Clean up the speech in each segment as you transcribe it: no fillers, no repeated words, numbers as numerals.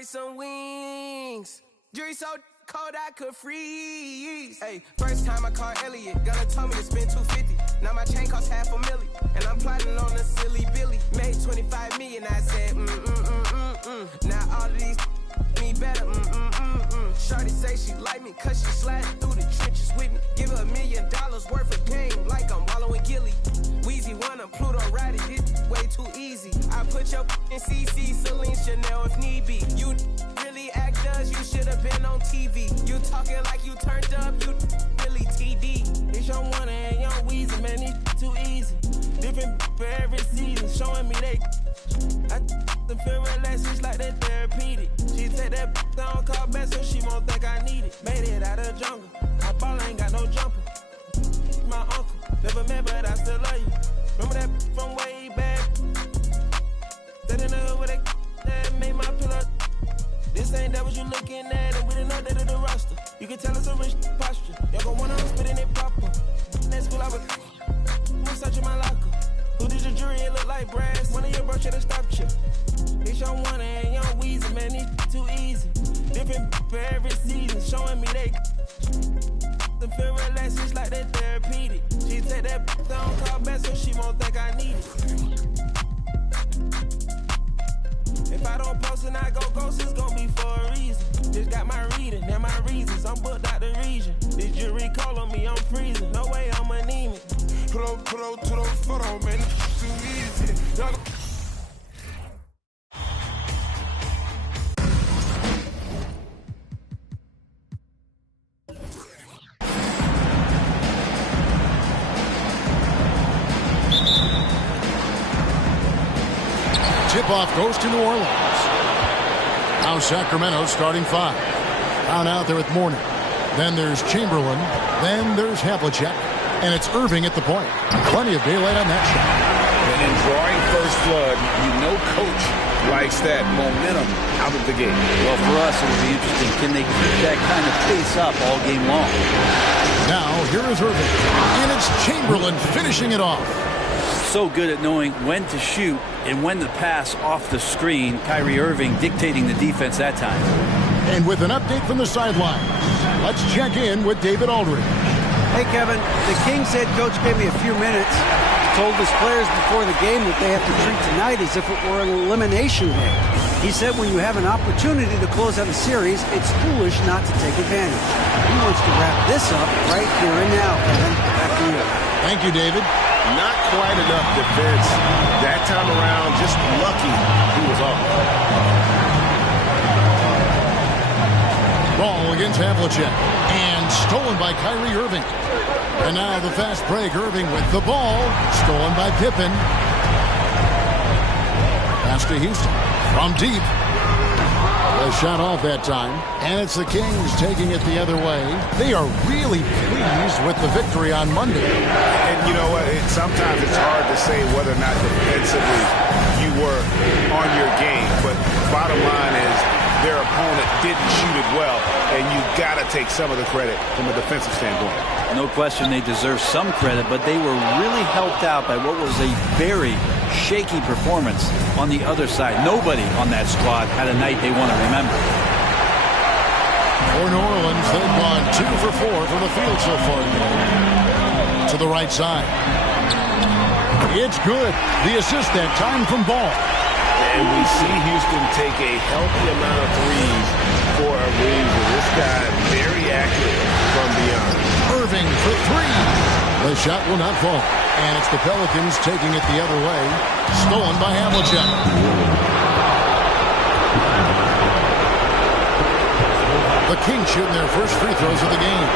fry some wings. Jury so cold I could freeze. Hey, first time I called Elliot, gonna tell me to spend $250. Now my chain costs $500,000, and I'm plotting on a silly Billy. Made $25 million, I said Now all of these me better, Shorty say she like me, cause she sliding through the trenches with me. Give her $1 million worth of game, like I'm wallowing Gilly. Weezy wanna Pluto ride it, this way too easy. I put your in CC, Celine, Chanel if need be. You really actors, you should've been on TV. You talking like you turned up, you really TD. It's your one and young Weezy, man, it's too easy. Different for every season, showing me they. I feel relaxed, it's like that therapeutic. She take that down, call back so she won't think I need it. Made it out of jungle, my ball ain't got no jumper. My uncle, never met but I still love you. Remember that from way back? That in the hood with that made my pillow. This ain't that what you looking at, and we didn't update the roster. You can tell it's a rich posture. Y'all gon' wanna spitting it proper. Next school I was searching my locker. Who did your jury? It look like brass. One of your bro should've stopped you. It's your one and young Weezy, man, it's too easy. Different for every season, showing me they. The feel relaxed, it's like that therapeutic. She take that down, call back so she won't think I need it. If I don't post and I go ghost, it's gon' be for a reason. Just got my reading and my reasons. I'm booked out the region. This jury call on me, I'm freezing. No way I'm anemic. Put to the photo, man. Too easy. Y'all... Tip-off goes to New Orleans. Now Sacramento starting five. Down out there with Mourning. Then there's Chamberlain. Then there's Havlicek. And it's Irving at the point. Plenty of daylight on that shot. And in drawing first blood, you know coach likes that momentum out of the gate. Well, for us, it will be interesting. Can they keep that kind of pace up all game long? Now, here is Irving. And it's Chamberlain finishing it off. So good at knowing when to shoot and when to pass off the screen. Kyrie Irving dictating the defense that time. And with an update from the sideline, let's check in with David Aldridge. Hey, Kevin, the Kings head coach gave me a few minutes, told his players before the game that they have to treat tonight as if it were an elimination game. He said when you have an opportunity to close out a series, it's foolish not to take advantage. He wants to wrap this up right here and now, Kevin. Back to you. Thank you, David. Not quite enough defense that time around. Just lucky he was off. Ball against Havlicek. And stolen by Kyrie Irving. And now the fast break. Irving with the ball. Stolen by Pippen. Pass to Houston. From deep. The shot off that time. And it's the Kings taking it the other way. They are really pleased with the victory on Monday. And you know what? Sometimes it's hard to say whether or not defensively you were on your game. But bottom line is their opponent didn't shoot it well. And you got to take some of the credit from a defensive standpoint. No question they deserve some credit, but they were really helped out by what was a very shaky performance on the other side. Nobody on that squad had a night they want to remember. For New Orleans, they've gone 2 for 4 from the field so far today. To the right side. It's good. The assist that time from Ball. And we see Houston take a healthy amount of threes for a reason. This guy very accurate from beyond. Irving for 3. The shot will not fall. And it's the Pelicans taking it the other way. Stolen by Havlicek. The Kings shooting their first free throws of the game.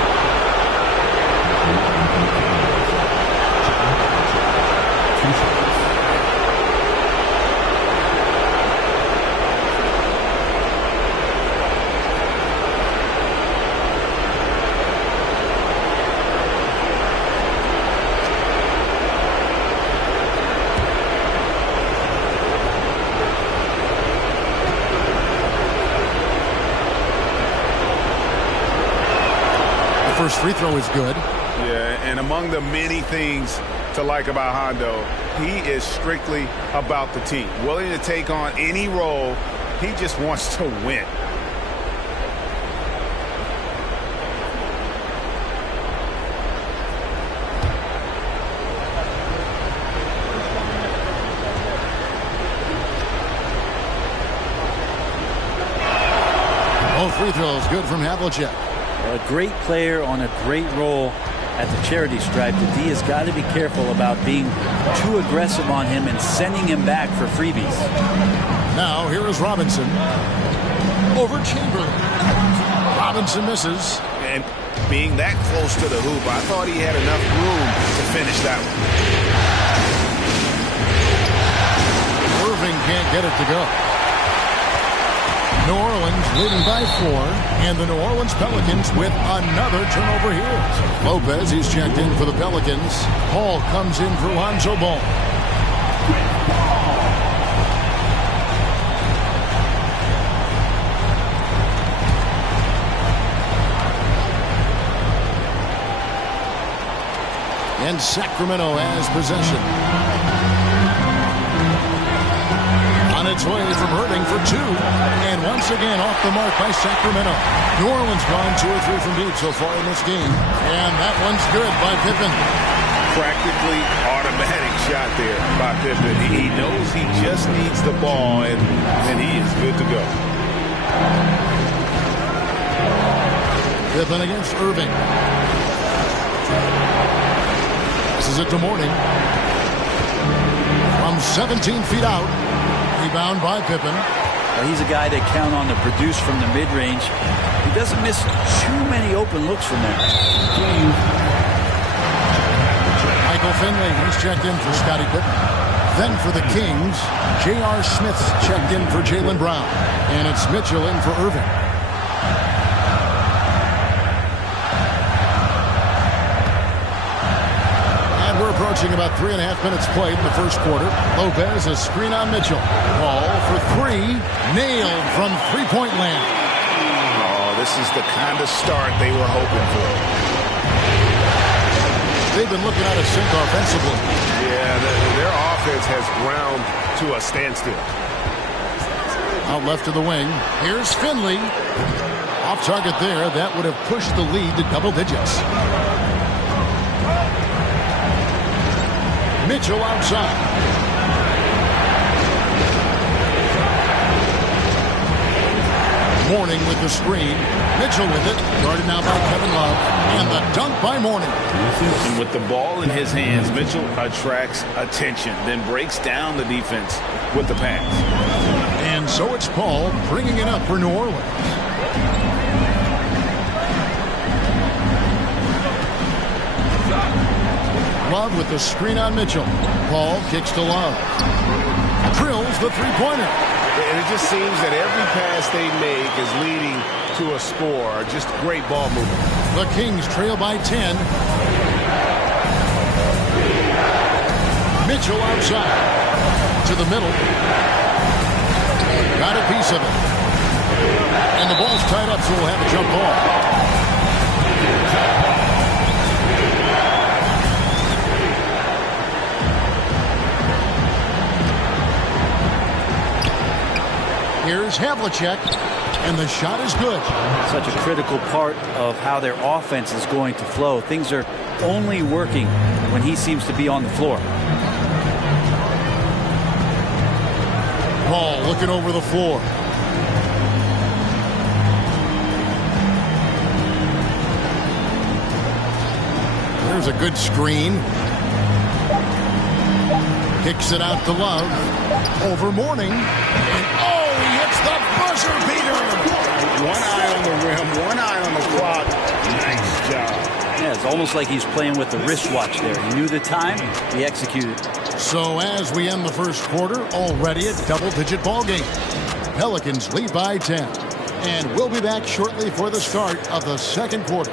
First free throw is good. Yeah, and among the many things to like about Hondo. He is strictly about the team. Willing to take on any role. He just wants to win. Free throws good from Havlicek. A great player on a great role at the charity stripe. The D has got to be careful about being too aggressive on him and sending him back for freebies. Now here is Robinson. Over Chamberlain. Robinson misses. And being that close to the hoop, I thought he had enough room to finish that one. Irving can't get it to go. New Orleans leading by 4, and the New Orleans Pelicans with another turnover here. Lopez, he's checked in for the Pelicans. Paul comes in for Lonzo Ball. And Sacramento has possession. On its way from hurting for 2. And once again off the mark by Sacramento. New Orleans gone 2 or 3 from deep so far in this game. And that one's good by Pippen. Practically automatic shot there by Pippen. He knows he just needs the ball, and he is good to go. Pippen against Irving. This is it to Mourning. From 17 feet out. Rebound by Pippen. Well, he's a guy they count on to produce from the mid-range. He doesn't miss too many open looks from there. Michael Finley, he's checked in for Scottie Pippen. Then for the Kings, J.R. Smith's checked in for Jaylen Brown. And it's Mitchell in for Irving. We're approaching about 3.5 minutes played in the first quarter. Lopez, a screen on Mitchell. Ball for 3. Nailed from three-point land. Oh, this is the kind of start they were hoping for. They've been looking out of sync offensively. Yeah, their offense has ground to a standstill. Out left to the wing. Here's Finley. Off target there. That would have pushed the lead to double digits. Mitchell outside. Mourning with the screen. Mitchell with it. Guarded now by Kevin Love. And the dunk by Mourning. And with the ball in his hands, Mitchell attracts attention, then breaks down the defense with the pass. And so it's Paul bringing it up for New Orleans. Love with the screen on Mitchell. Paul kicks to Love. Drills the three-pointer. And it just seems that every pass they make is leading to a score. Just great ball movement. The Kings trail by 10. Mitchell outside. To the middle. Got a piece of it. And the ball's tied up, so we'll have a jump ball. Here's Havlicek, and the shot is good. Such a critical part of how their offense is going to flow. Things are only working when he seems to be on the floor. Paul looking over the floor. There's a good screen. Kicks it out to Love. Over Mourning. And he hits the buzzer beater. One eye on the rim, one eye on the clock. Nice job. Yeah, it's almost like he's playing with the wristwatch there. He knew the time, he executed. So as we end the first quarter, already a double-digit ball game. Pelicans lead by 10. And we'll be back shortly for the start of the second quarter.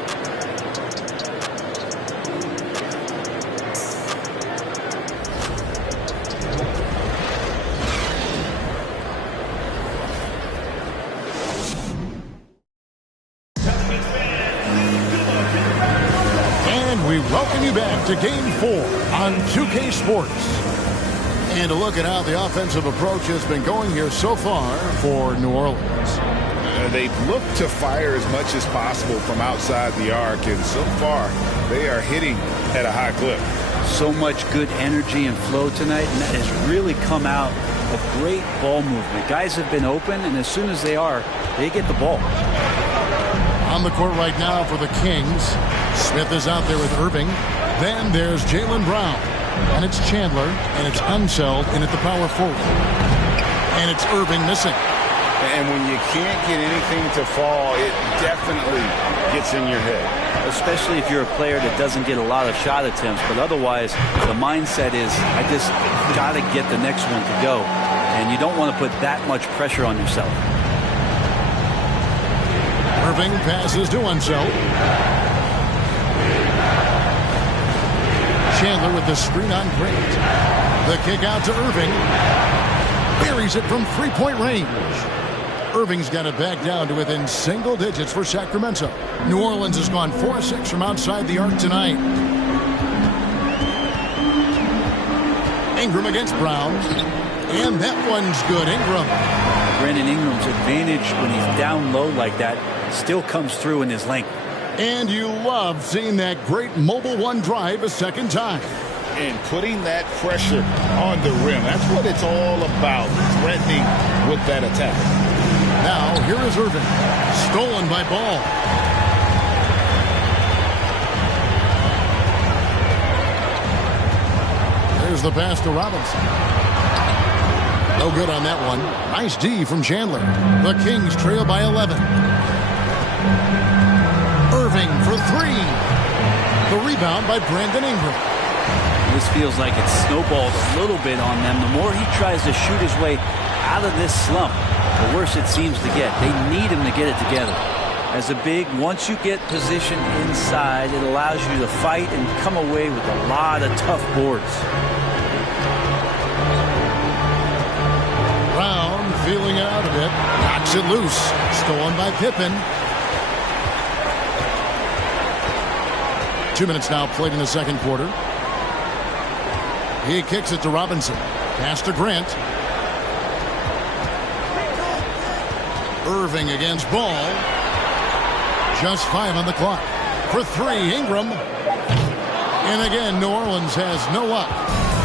to Game 4 on 2K Sports. And a look at how the offensive approach has been going here so far for New Orleans. They've looked to fire as much as possible from outside the arc, and so far they are hitting at a high clip. So much good energy and flow tonight, and that has really come out of great ball movement. Guys have been open, and as soon as they are, they get the ball. On the court right now for the Kings, Smith is out there with Irving. Then there's Jaylen Brown, and it's Chandler, and it's Unseld in at the power forward. And it's Irving missing. And when you can't get anything to fall, it definitely gets in your head. Especially if you're a player that doesn't get a lot of shot attempts, but otherwise the mindset is, I just got to get the next one to go. And you don't want to put that much pressure on yourself. Irving passes to Unseld. Chandler with the screen on Grant. The kick out to Irving. Buries it from three-point range. Irving's got it back down to within single digits for Sacramento. New Orleans has gone 4-6 from outside the arc tonight. Ingram against Brown. And that one's good. Ingram. Brandon Ingram's advantage when he's down low like that still comes through in his length. And you love seeing that great mobile one drive a second time. And putting that pressure on the rim. That's what it's all about, threatening with that attack. Now, here is Irving. Stolen by Ball. There's the pass to Robinson. No good on that one. Nice D from Chandler. The Kings trail by 11. Irving for three. The rebound by Brandon Ingram. This feels like it snowballed a little bit on them. The more he tries to shoot his way out of this slump, the worse it seems to get. They need him to get it together. As a big, once you get position inside, it allows you to fight and come away with a lot of tough boards. Brown feeling it out a bit. Knocks it loose. Stolen by Pippen. 2 minutes now played in the second quarter. He kicks it to Robinson. Pass to Grant. Irving against Ball. Just 5 on the clock. For three, Ingram. And again, New Orleans has no luck.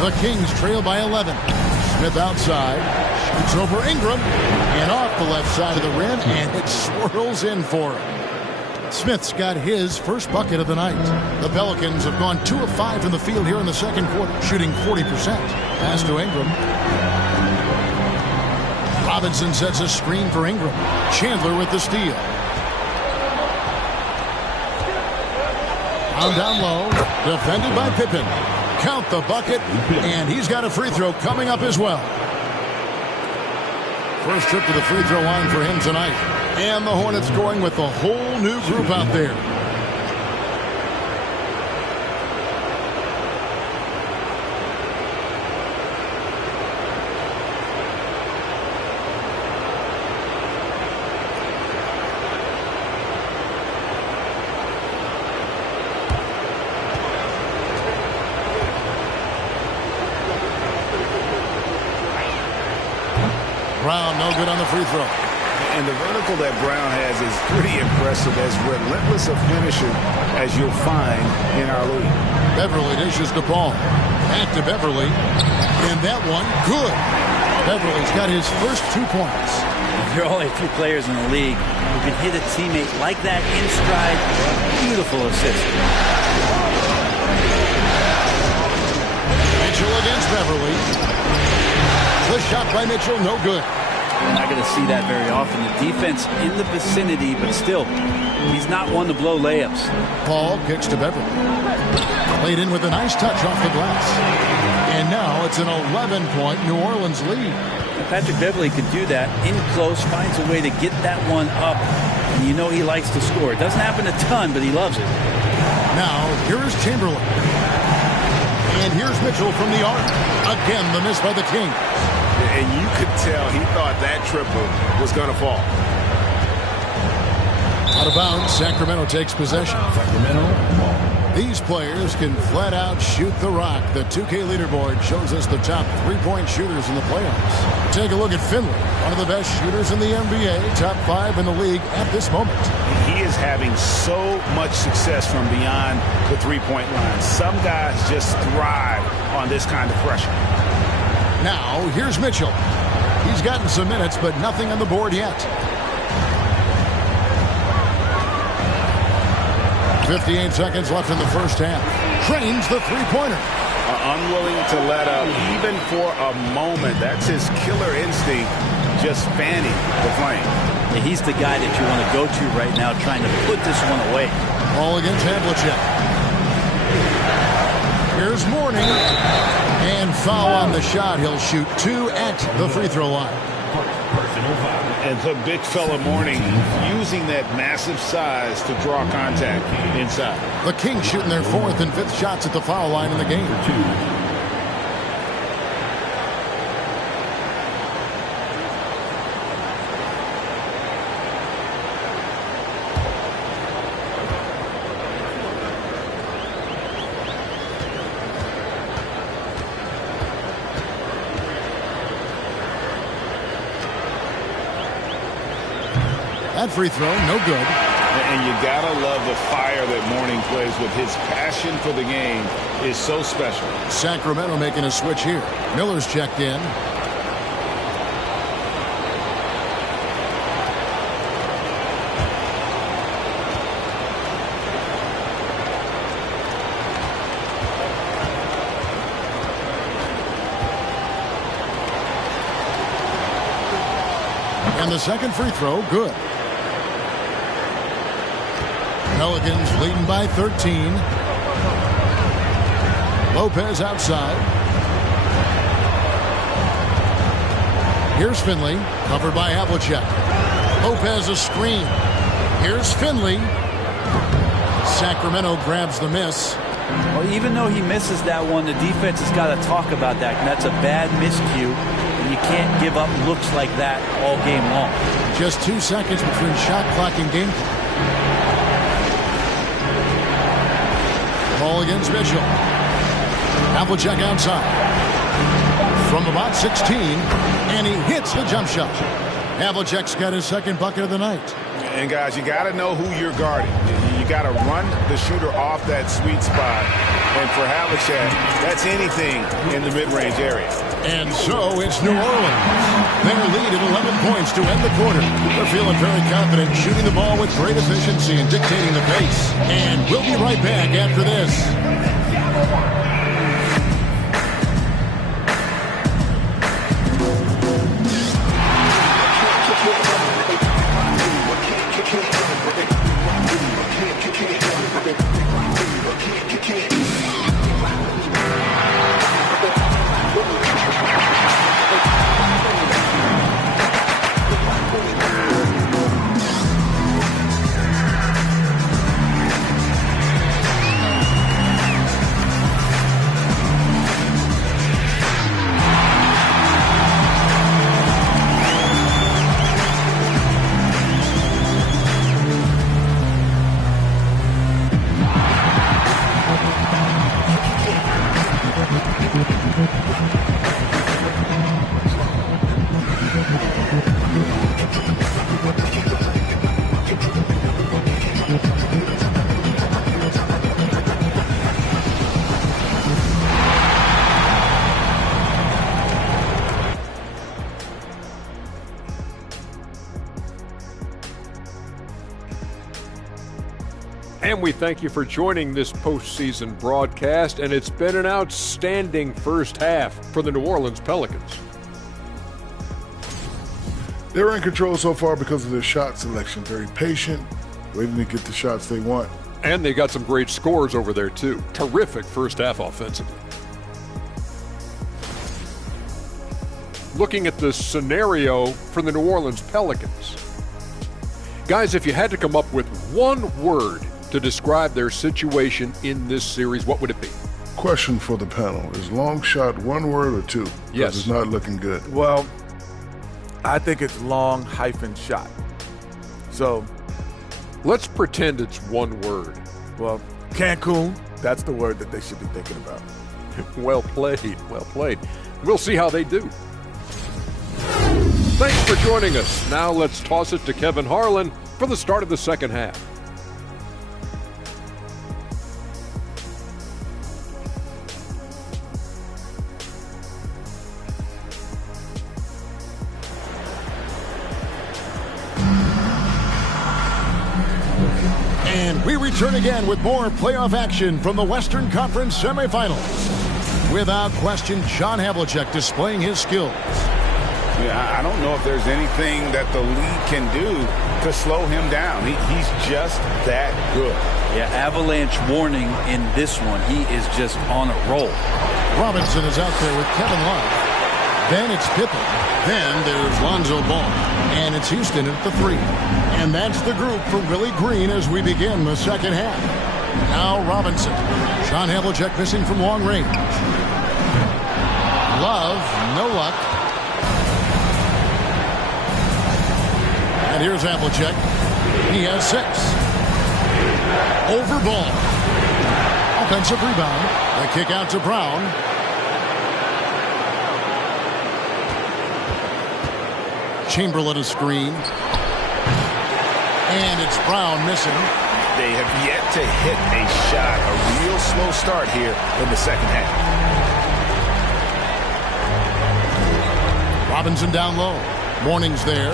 The Kings trail by 11. Smith outside. Shoots over Ingram. And off the left side of the rim. And it swirls in for him. Smith's got his first bucket of the night. The Pelicans have gone 2 of 5 from the field here in the second quarter, shooting 40%. Pass to Ingram. Robinson sets a screen for Ingram. Chandler with the steal. Down low, defended by Pippen. Count the bucket, and he's got a free throw coming up as well. First trip to the free throw line for him tonight. And the Hornets going with a whole new group out there. Brown, no good on the free throw. And the vertical that Brown has is pretty impressive, as relentless a finisher as you'll find in our league. Beverly dishes the ball. Back to Beverly. And that one, good. Beverly's got his first 2 points. There are only a few players in the league who can hit a teammate like that in stride. Beautiful assist. Mitchell against Beverly. The shot by Mitchell, no good. We're not going to see that very often. The defense in the vicinity, but still, he's not one to blow layups. Paul kicks to Beverly. Played in with a nice touch off the glass. And now it's an 11-point New Orleans lead. Patrick Beverly could do that in close, finds a way to get that one up. And you know he likes to score. It doesn't happen a ton, but he loves it. Now, here's Chamberlain. And here's Mitchell from the arc. Again, the miss by the Kings. And you could tell he thought that triple was going to fall. Out of bounds, Sacramento takes possession. Sacramento. These players can flat out shoot the rock. The 2K leaderboard shows us the top three-point shooters in the playoffs. Take a look at Finley, one of the best shooters in the NBA, top 5 in the league at this moment. He is having so much success from beyond the three-point line. Some guys just thrive on this kind of pressure. Now, here's Mitchell. He's gotten some minutes, but nothing on the board yet. 58 seconds left in the first half. Trains the three-pointer. Unwilling to let up even for a moment. That's his killer instinct, just fanning the flame. Yeah, he's the guy that you want to go to right now, trying to put this one away. Ball against Havlicek. Here's Mourning. And foul on the shot. He'll shoot 2 at the free throw line. And the big fella Mourning using that massive size to draw contact inside. The Kings shooting their 4th and 5th shots at the foul line in the game. That free throw, no good. And you gotta love the fire that Mourning plays with. His passion for the game is so special. Sacramento making a switch here. Miller's checked in. And the second free throw, good. Pelicans leading by 13. Lopez outside. Here's Finley, covered by Havlicek. Lopez a screen. Here's Finley. Sacramento grabs the miss. Well, even though he misses that one, the defense has got to talk about that. That's a bad miscue. And you can't give up looks like that all game long. Just 2 seconds between shot clock and game clock. Ball against Mitchell. Havlicek outside. From about 16, and he hits the jump shot. Havlicek's got his second bucket of the night. And guys, you got to know who you're guarding. You got to run the shooter off that sweet spot. And for Havlicek, that's anything in the mid-range area. And so it's New Orleans. Their lead at 11 points to end the quarter. They're feeling very confident, shooting the ball with great efficiency and dictating the pace. And we'll be right back after this. And we thank you for joining this postseason broadcast, and it's been an outstanding first half for the New Orleans Pelicans. They're in control so far because of their shot selection. Very patient, waiting to get the shots they want. And they got some great scores over there, too. Terrific first half offensively. Looking at the scenario for the New Orleans Pelicans. Guys, if you had to come up with one word to describe their situation in this series, what would it be? Question for the panel. Is long shot one word or two? Yes. It's not looking good. Well, I think it's long hyphen shot. So let's pretend it's one word. Well, Cancun. That's the word that they should be thinking about. Well played. Well played. We'll see how they do. Thanks for joining us. Now let's toss it to Kevin Harlan for the start of the second half. And we return again with more playoff action from the Western Conference semifinals. Without question, John Havlicek displaying his skills. Yeah, I don't know if there's anything that the league can do to slow him down. He's just that good. Yeah, avalanche warning in this one. He is just on a roll. Robinson is out there with Kevin Love. Then it's Pippen. Then there's Lonzo Ball. And it's Houston at the 3. And that's the group for Willie Green as we begin the second half. Now Robinson. John Havlicek missing from long range. Love, no luck. And here's Havlicek. He has 6. Over Ball. Offensive rebound. The kick out to Brown. Chamberlain a screen. And it's Brown missing. They have yet to hit a shot. A real slow start here in the second half. Robinson down low. Morning's there.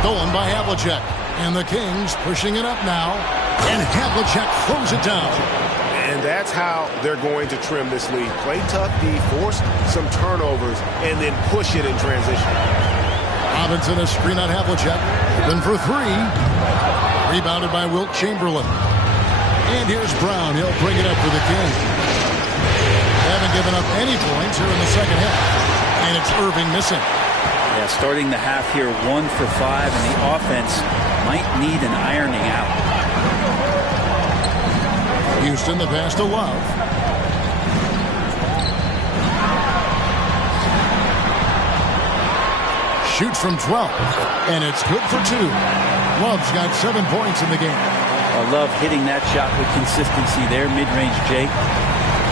Stolen by Havlicek. And the Kings pushing it up now. And Havlicek throws it down. And that's how they're going to trim this lead. Play tough D, force some turnovers, and then push it in transition. Robinson a screen on Havlicek. Then for 3. Rebounded by Wilt Chamberlain. And here's Brown. He'll bring it up for the Kings. They haven't given up any points here in the second half. And it's Irving missing. Yeah, starting the half here 1 for 5, and the offense might need an ironing out. Houston, the pass to Love. Shoots from 12, and it's good for 2. Love's got 7 points in the game. I love hitting that shot with consistency there, mid-range Jake.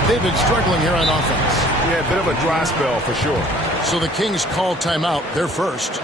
They've been struggling here on offense. Yeah, a bit of a dry spell for sure. So the Kings call timeout. They're first.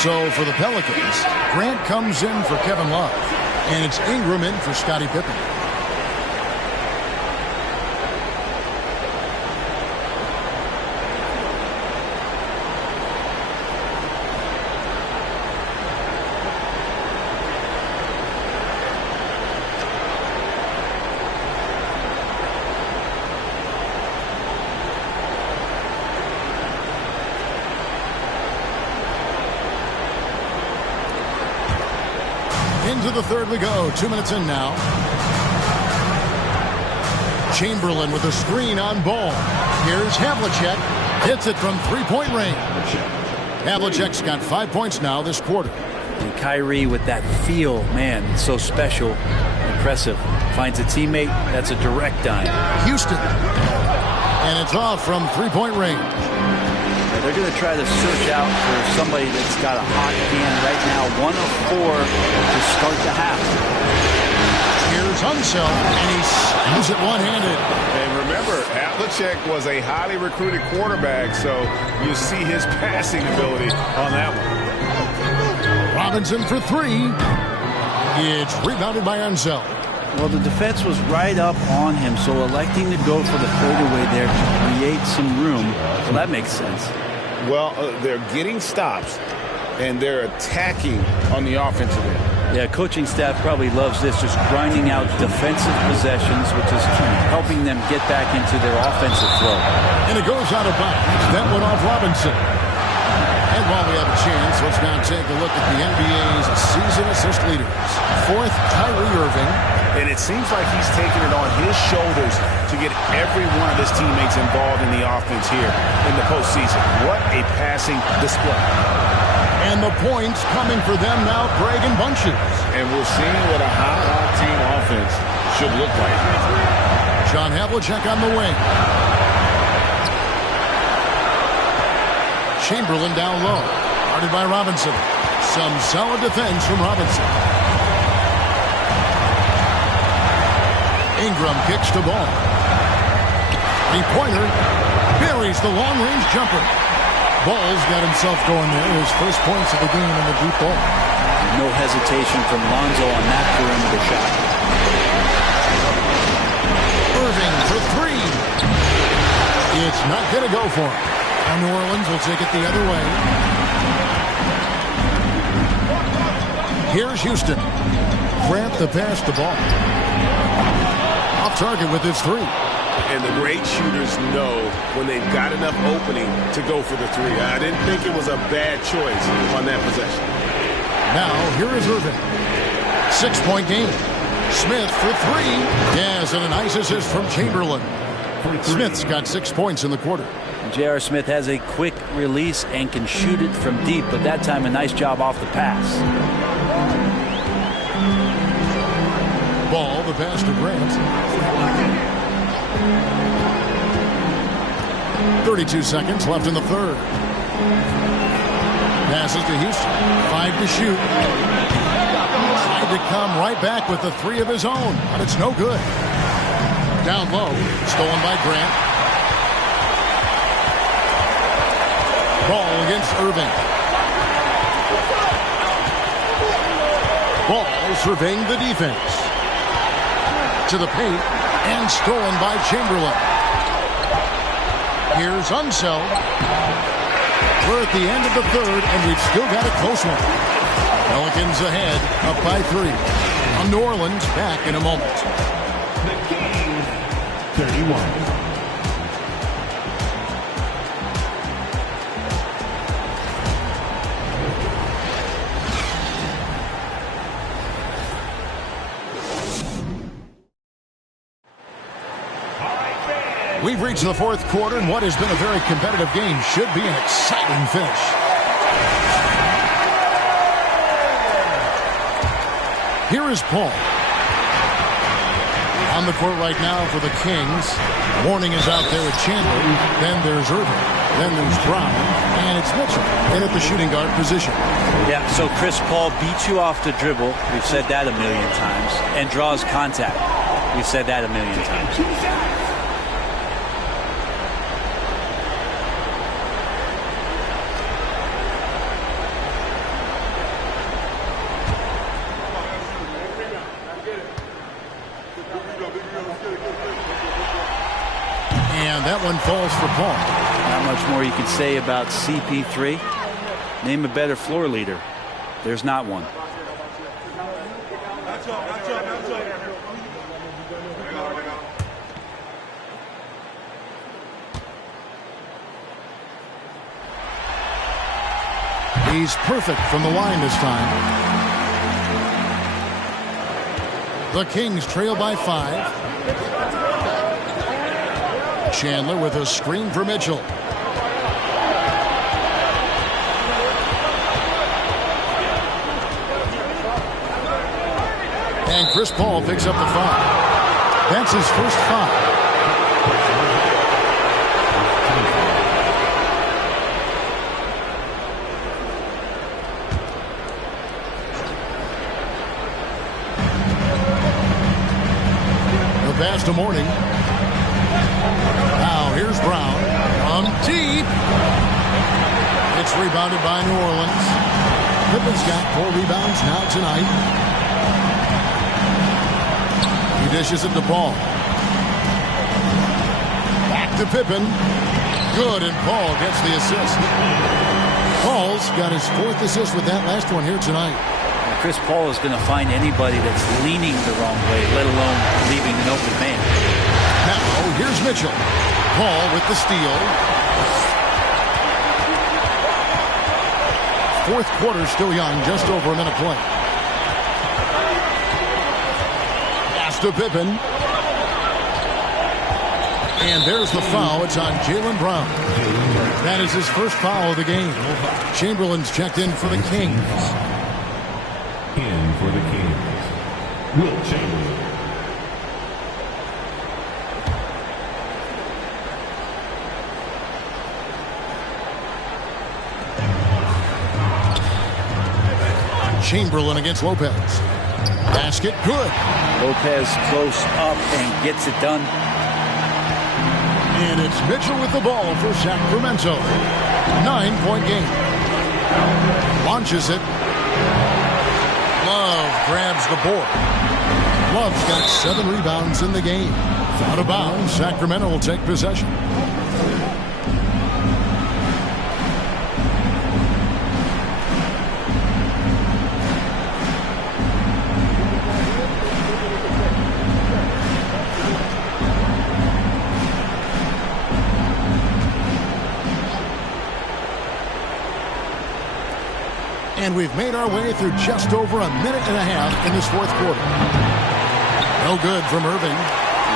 So for the Pelicans, Grant comes in for Kevin Love. And it's Ingram in for Scottie Pippen. Into the third we go. 2 minutes in now. Chamberlain with a screen on Ball. Here's Havlicek. Hits it from three-point range. Havlicek's got 5 points now this quarter. And Kyrie with that feel, man, so special. impressive. Finds a teammate, that's a direct dime. Houston. And it's off from three-point range. Yeah, they're going to try to search out for somebody that's got a hot hand right now. 1 of 4 to start the half. Here's Unseld, and he slams it one-handed. And remember, Havlicek was a highly recruited quarterback, so you see his passing ability on that one. Robinson for 3. It's rebounded by Unseld. Well, the defense was right up on him, so electing to go for the fadeaway there to create some room, well, that makes sense. Well, they're getting stops, and they're attacking on the offensive end. Yeah, coaching staff probably loves this, just grinding out defensive possessions, which is helping them get back into their offensive flow. And it goes out of bounds. That went off Robinson. And while we have a chance, let's now take a look at the NBA's season assist leaders. 4th, Kyrie Irving. And it seems like he's taking it on his shoulders to get every one of his teammates involved in the offense here in the postseason. What a passing display. And the points coming for them now, Greg, in bunches. And we're seeing what a high-octane offense should look like. John Havlicek on the wing. Chamberlain down low. Guarded by Robinson. Some solid defense from Robinson. Ingram kicks to ball. Three-pointer buries the long-range jumper. Ball's got himself going there. His first points of the game in the deep ball. No hesitation from Lonzo on that perimeter shot. Irving for 3. It's not going to go for him. And New Orleans will take it the other way. Here's Houston. Grant the pass to ball. Off target with his 3. And the great shooters know when they've got enough opening to go for the 3. I didn't think it was a bad choice on that possession. Now, here is Irving. 6-point game. Smith for 3. Yes, and a nice assist from Chamberlain. Smith's got 6 points in the quarter. J.R. Smith has a quick release and can shoot it from deep, but that time a nice job off the pass. Ball, the pass to Grant. 32 seconds left in the third. Passes to Houston. 5 to shoot. Tried to come right back with the 3 of his own, but it's no good. Down low. Stolen by Grant. Ball against Irving. Ball surveying the defense. To the paint, and stolen by Chamberlain. Here's Unseld. We're at the end of the third, and we've still got a close one. Pelicans ahead, up by 3. On New Orleans, back in a moment. The Kings, 31. We've reached the fourth quarter, and what has been a very competitive game should be an exciting finish. Here is Paul. On the court right now for the Kings. Warning is out there with Chandler. Then there's Irving. Then there's Brown. And it's Mitchell in at the shooting guard position. Yeah, so Chris Paul beats you off the dribble. We've said that a million times. And draws contact. We've said that a million times. And that one falls for Paul. Not much more you can say about CP3. Name a better floor leader. There's not one. He's perfect from the line this time. The Kings trail by 5. Chandler with a screen for Mitchell. And Chris Paul picks up the foul. That's his first foul. The pass to Mourning. Now here's Brown from deep. It's rebounded by New Orleans. Pippen's got 4 rebounds now tonight. He dishes it to Paul. Back to Pippen. Good, and Paul gets the assist. Paul's got his 4th assist with that last one here tonight. Chris Paul is going to find anybody that's leaning the wrong way, let alone leaving an open man. Now, here's Mitchell. Paul with the steal. 4th quarter still young, just over a minute play. Pass to Pippen. And there's the foul. It's on Jaylen Brown. That is his first foul of the game. Chamberlain's checked in for the Kings. In for the Kings, Will Chamberlain. Chamberlain against Lopez. Basket good. Lopez close up and gets it done. And it's Mitchell with the ball for Sacramento. 9-point game. Launches it. Love grabs the board. Love's got 7 rebounds in the game. Out of bounds, Sacramento will take possession. And we've made our way through just over a minute and a half in this 4th quarter. No good from Irving.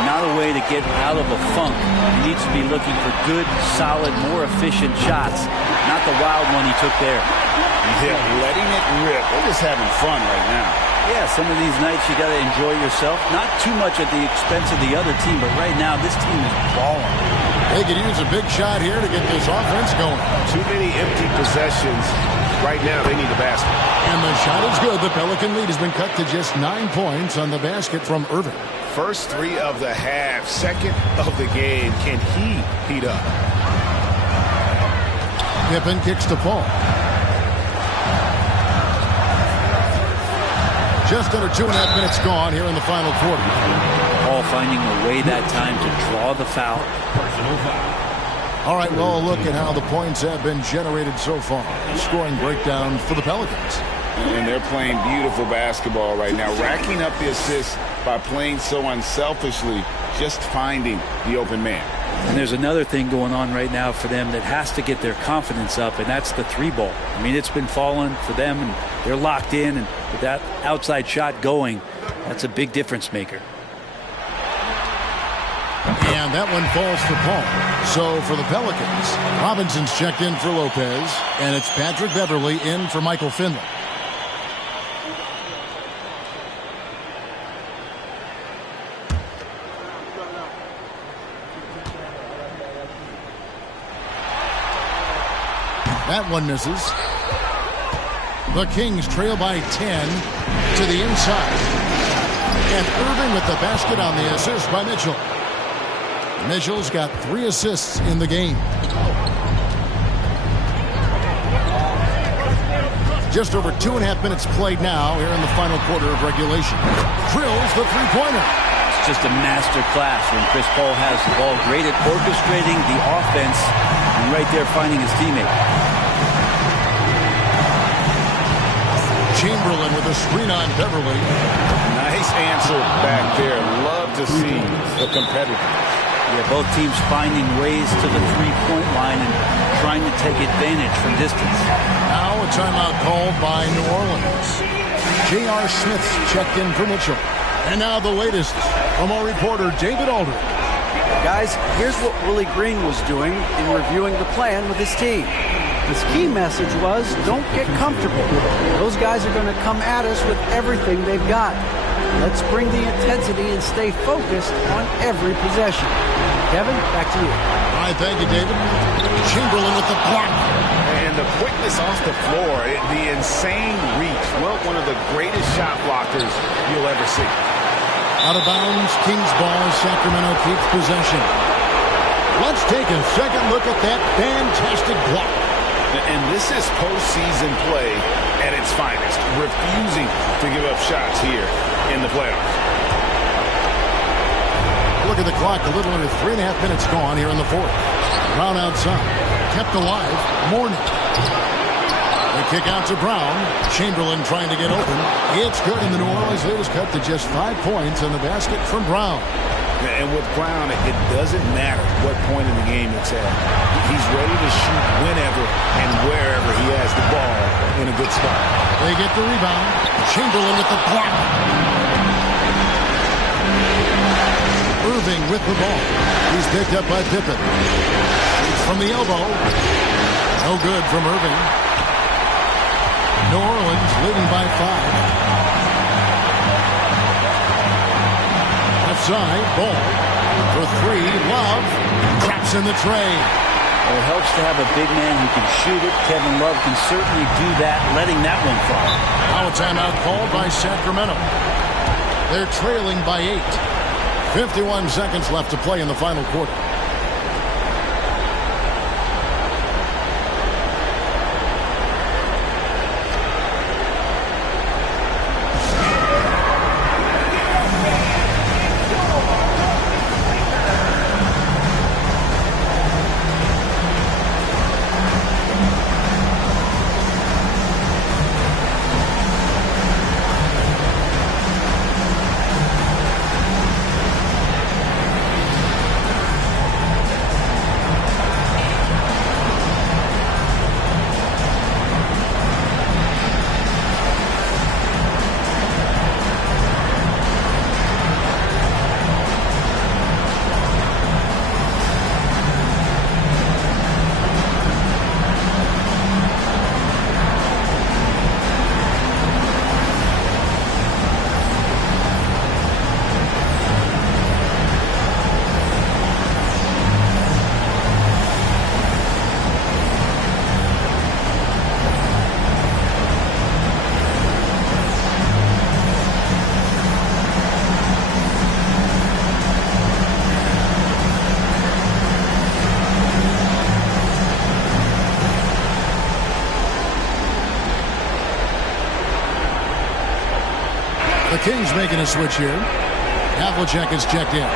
Not a way to get out of a funk. He needs to be looking for good, solid, more efficient shots. Not the wild one he took there. Yeah, letting it rip. They're just having fun right now. Yeah, some of these nights you got to enjoy yourself. Not too much at the expense of the other team, but right now this team is balling. They could use a big shot here to get this offense going. Too many empty possessions. Right now, they need the basket. And the shot is good. The Pelican lead has been cut to just 9 points on the basket from Irving. First 3 of the half, second of the game. Can he heat up? Pippen kicks to Paul. Just under 2.5 minutes gone here in the final quarter. Paul finding a way that time to draw the foul. Personal foul. All right, well, look at how the points have been generated so far. Scoring breakdown for the Pelicans. And they're playing beautiful basketball right now, racking up the assists by playing so unselfishly, just finding the open man. And there's another thing going on right now for them that has to get their confidence up, and that's the 3-ball. I mean, it's been falling for them, and they're locked in, and with that outside shot going, that's a big difference maker. And that one falls for Paul. So for the Pelicans, Robinson's checked in for Lopez, and it's Patrick Beverly in for Michael Finley. That one misses. The Kings trail by 10 to the inside. And Irving with the basket on the assist by Mitchell. Mitchell's got 3 assists in the game. Just over 2.5 minutes played now here in the final quarter of regulation. Drills the 3-pointer. It's just a master class when Chris Paul has the ball. Great at orchestrating the offense and right there finding his teammate. Chamberlain with a screen on Beverly. Nice answer back there. Love to see the competitiveness. Yeah, both teams finding ways to the 3-point line and trying to take advantage from distance. Now a timeout called by New Orleans. J.R. Smith's checked in for Mitchell. And now the latest from our reporter, David Aldridge. Guys, here's what Willie Green was doing in reviewing the plan with his team. His key message was, don't get comfortable. Those guys are going to come at us with everything they've got. Let's bring the intensity and stay focused on every possession. Kevin, back to you. All right, thank you, David. Chamberlain with the block. And the quickness off the floor, the insane reach. Well, one of the greatest shot blockers you'll ever see. Out of bounds, Kings ball. Sacramento keeps possession. Let's take a second look at that fantastic block. And this is postseason play at its finest, refusing to give up shots here in the playoffs. Look at the clock, a little under 3.5 minutes gone here in the fourth. Brown outside, kept alive, Mourning. The kick out to Brown. Chamberlain trying to get open. It's good, and the New Orleans Saints cut to just 5 points on the basket from Brown. And with Brown, it doesn't matter what point in the game it's at. He's ready to shoot whenever and wherever he has the ball in a good spot. They get the rebound. Chamberlain with the block. Irving with the ball. He's picked up by Pippen. Shoots from the elbow. No good from Irving. New Orleans leading by 5. Side, ball for 3, Love, traps in the tray. Well, it helps to have a big man who can shoot it. Kevin Love can certainly do that, letting that one fall. Now a timeout called by Sacramento. They're trailing by 8. 51 seconds left to play in the final quarter. The Kings making a switch here. Havlicek is checked in.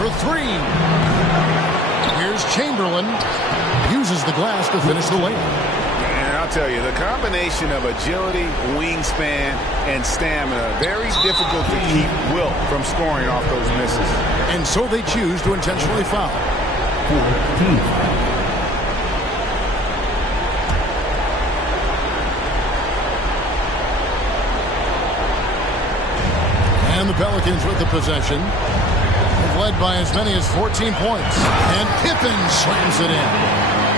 For 3. Here's Chamberlain. Uses the glass to finish the layup. And I'll tell you, the combination of agility, wingspan, and stamina, very difficult to keep Wilt from scoring off those misses. And so they choose to intentionally foul. And the Pelicans with the possession. Led by as many as 14 points. And Pippen slams it in.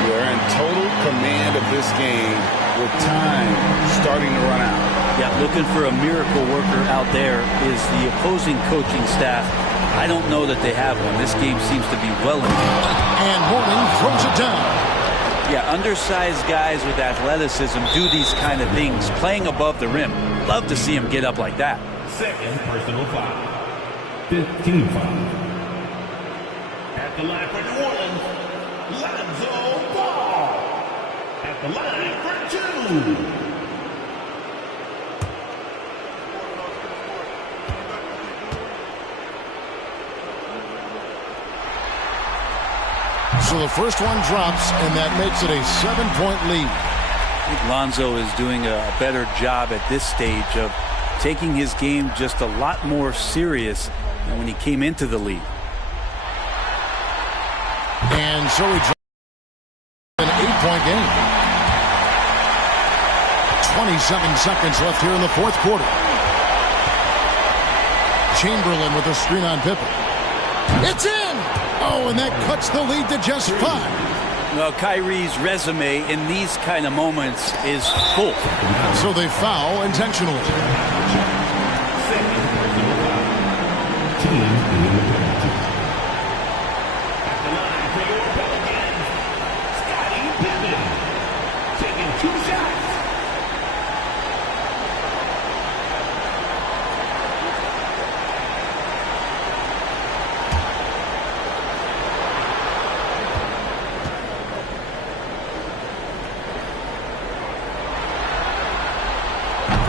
They're in total command of this game with time starting to run out. Yeah, looking for a miracle worker out there is the opposing coaching staff. I don't know that they have one. This game seems to be well in. And Mourning throws it down. Yeah, undersized guys with athleticism do these kind of things, playing above the rim. Love to see him get up like that. Second personal foul. 15 foul. At the line for New Orleans, Lonzo Ball. At the line for 2. So the first one drops, and that makes it a 7-point lead. I think Lonzo is doing a better job at this stage of taking his game just a lot more serious than when he came into the league. And so he drops an 8-point game. 27 seconds left here in the fourth quarter. Chamberlain with a screen on Pippen. It's in! Oh, and that cuts the lead to just 5. Well, Kyrie's resume in these kind of moments is full. So they foul intentionally.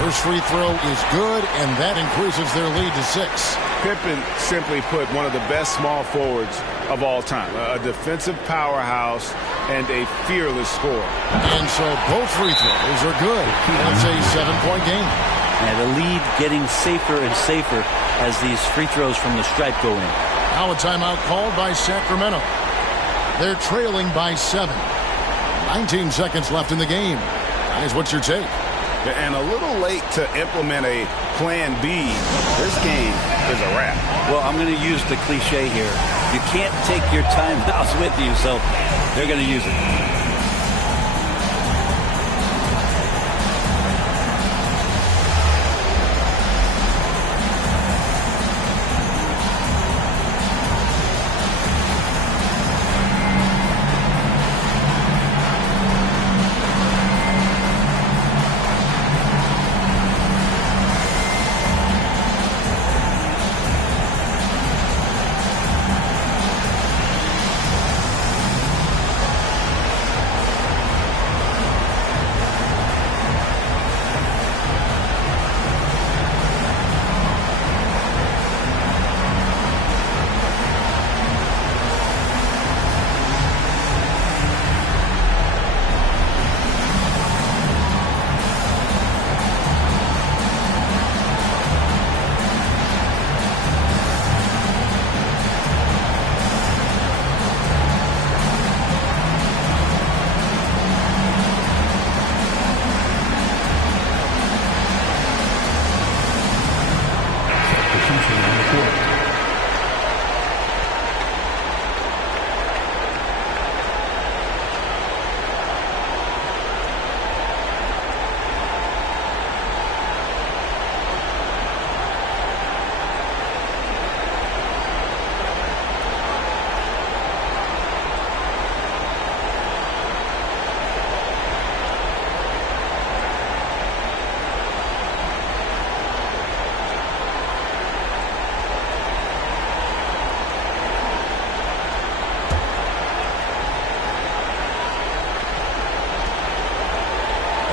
First free throw is good, and that increases their lead to 6. Pippen simply put one of the best small forwards of all time. A defensive powerhouse and a fearless scorer. And so both free throws are good. That's a 7-point game. And the lead getting safer and safer as these free throws from the stripe go in. Now a timeout called by Sacramento. They're trailing by 7. 19 seconds left in the game. Guys, what's your take? And a little late to implement a plan B. This game is a wrap. Well, I'm going to use the cliche here. You can't take your timeouts with you, so they're going to use it.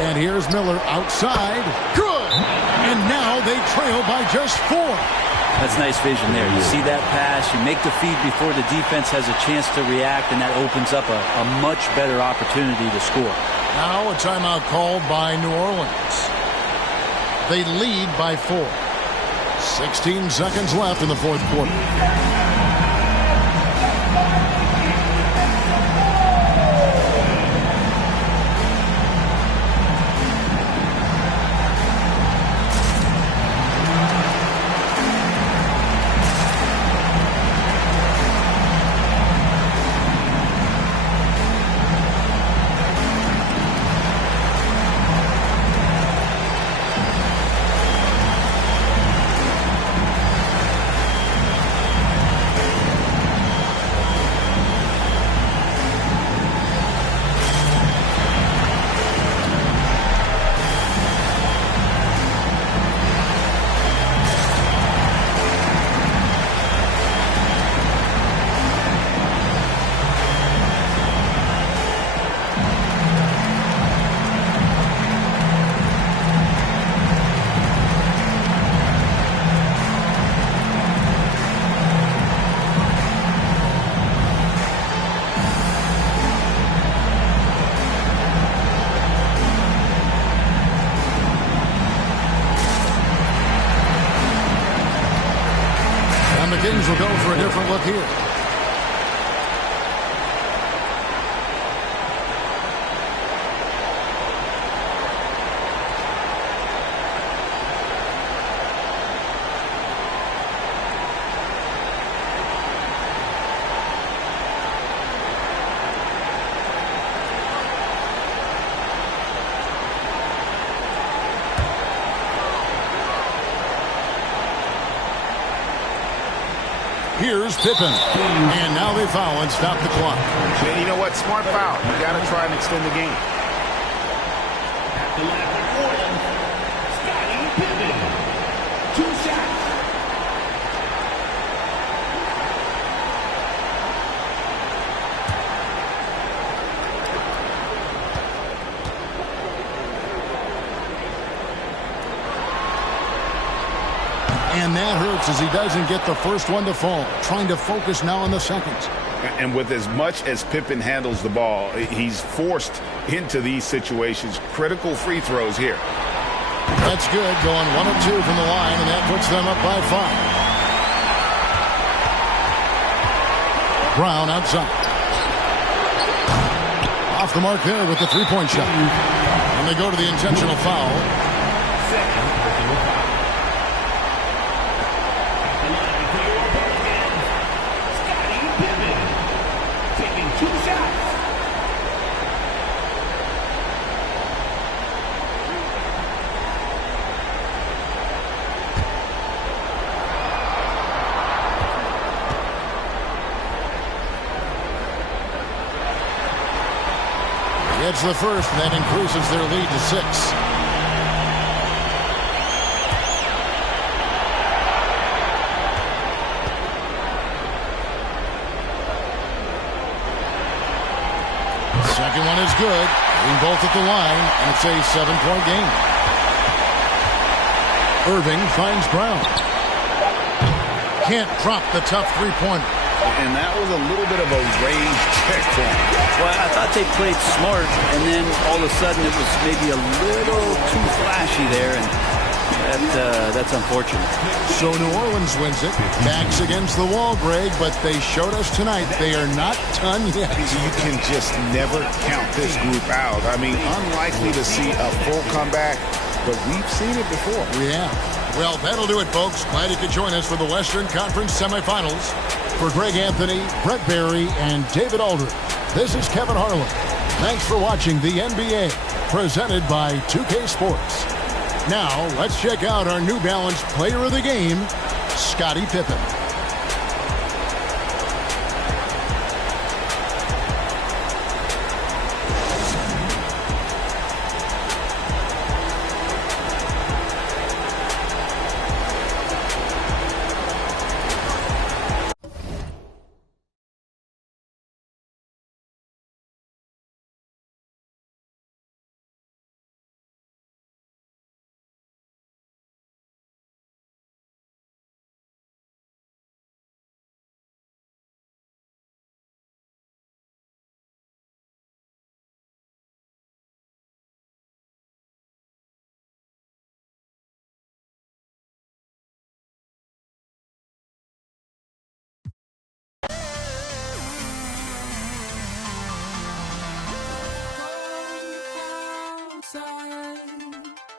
And here's Miller outside. Good! And now they trail by just 4. That's nice vision there. You see that pass, you make the feed before the defense has a chance to react, and that opens up a much better opportunity to score. Now a timeout called by New Orleans. They lead by 4. 16 seconds left in the fourth quarter. Pelicans will go for a different look here. Here's Pippen. And now they foul and stop the clock. And you know what? Smart foul. You got to try and extend the game. At the line for New Orleans, Scottie Pippen. 2 shots. And that hurts as he doesn't get the first one to fall. Trying to focus now on the second. And with as much as Pippen handles the ball, he's forced into these situations. Critical free throws here. That's good. Going 1 of 2 from the line, and that puts them up by 5. Brown outside. Off the mark there with the three-point shot. And they go to the intentional foul. Second personal foul. At the line for your Pelicans, Scottie Pippen. Taking 2 shots. It's the first, and that increases their lead to 6. Second one is good. Being both at the line, and it's a 7-point game. Irving finds Brown. Can't drop the tough three-pointer. And that was a little bit of a range check for him. Well, I thought they played smart, and then all of a sudden it was maybe a little too flashy there, and that's unfortunate. So New Orleans wins it. Backs against the wall, Greg, but they showed us tonight they are not done yet. You can just never count this group out. I mean, unlikely to see a full comeback, but we've seen it before. We have. Well, that'll do it, folks. Glad you could join us for the Western Conference semifinals. For Greg Anthony, Brett Barry, and David Aldridge, this is Kevin Harlan. Thanks for watching the NBA, presented by 2K Sports. Now, let's check out our New Balance player of the game, Scottie Pippen.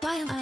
Why am I